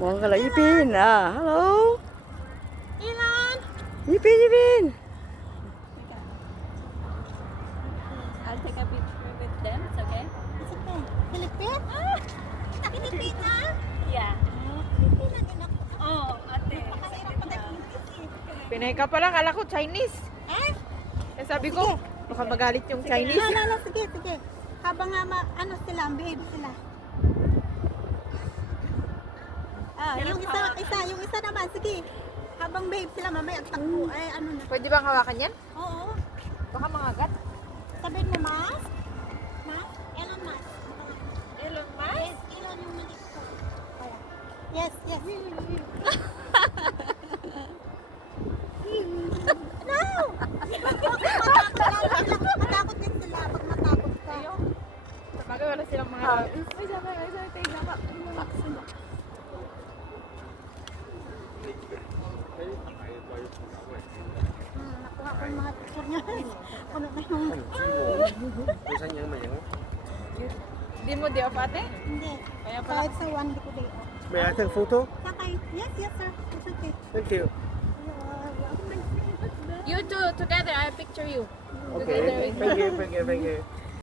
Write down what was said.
มองกันเลยยี่ปินฮัลโหล Ilan? ยี่ปินยี่ปิน I'll take a picture with them. It's okay? It's okay. Philippine? Filipina? Yeah. Filipina din ako. Oh, ate. Nakahirap pa tayo English eh. Pinay ka pala, kala ko Chinese. Eh? Eh sabi ko, baka magalit yung Chinese. No, sige, sige. Habang nga ano sila, behave sila. Yung isa naman, sige. Habang behave sila, mamaya takbo. Eh, ano na. Pwede bang hawakan yan? Oo. Baka mangagat. Sabihin mo, Mas? Mas? Elon Musk. Elon Yes, Elon yung mali ko. Yes, yes. No! Matakot din sila pag matakot ka. Sabagay wala silang mga... Ay, sama. Nakuha ko yung mga picture niya. Puno na yung... Di mo di off ate? Hindi. Kaya pala. Kahit sa one, di ko day off. May I take photo? Sakay. Yes, yes, sir. It's okay. Thank you. You two together, I picture you. Okay. Thank you.